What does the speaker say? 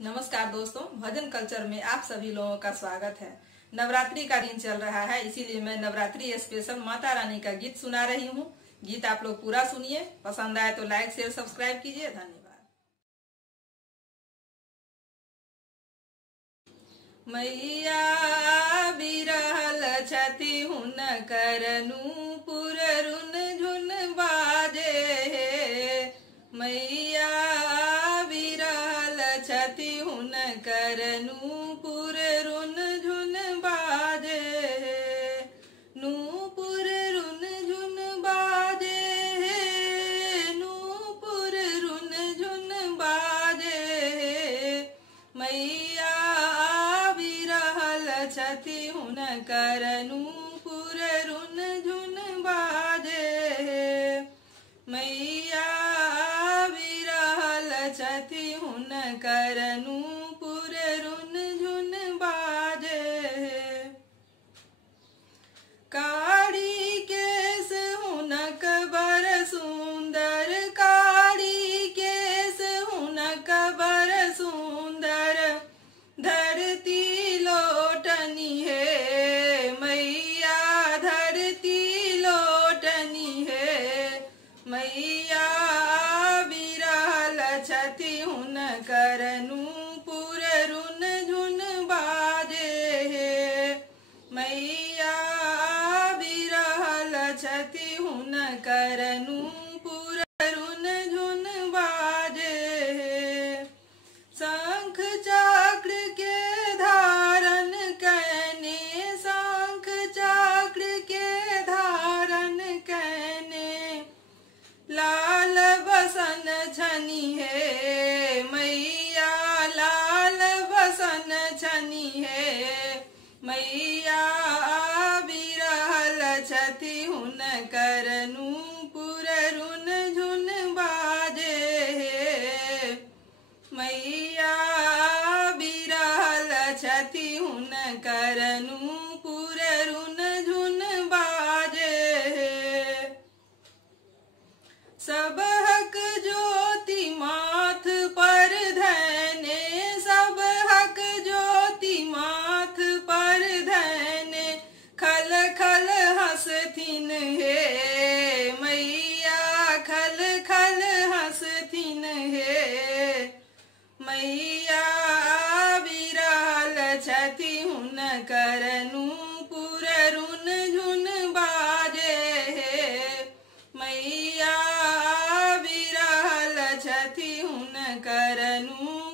नमस्कार दोस्तों, भजन कल्चर में आप सभी लोगों का स्वागत है। नवरात्रि का दिन चल रहा है, इसीलिए मैं नवरात्रि स्पेशल माता रानी का गीत सुना रही हूँ। गीत आप लोग पूरा सुनिए, पसंद आए तो लाइक शेयर सब्सक्राइब कीजिए। धन्यवाद। मैया बिरहल छति हुन करनु पुररुन झुन बाजे हे। मैया बिरहल छति हुन करनु पुररुन झुन बाजे हे। नूपुर रुन झुन बाजे हे। नूपुर रुन झुन बाजे हे। मैया छति हुन करनु पुररुन झुन बाजे हे। मैया बिरहल छति हुन करनु पुररुन झुन बाजे हे। काड़ी केस हुनक बर सुंदर, काड़ी केस हुनक बर सुंदर, धरती लोटनी है। मैया धरती लोटनी है। मैया बिरहल छति हुन करनु पुररुन झुन बाजे हे। मैया बिरहल छति हुन करनु पुररुन झुन बाजे हे। शंख चक्र के धारण कैने, शंख चक्र के धारण कैने, लाल बसन छनी है। मैया लाल बसन छनी है। मैया बिरहल छति हुन करनु पुररुन झुन बाजे हे। मैया बिरहल छति हुन करनु पुररुन झुन बाजे हे। सब हक ज्योति माथ पर धने, सब हक ज्योति माथ पर धने, खल खल हंसथिन हे। मैया खल खल हंसथिन हे। मैया बिरहल छति हुन करनु पुररुन झुन बाजे हे। मैया बिरहल छति हुन करनु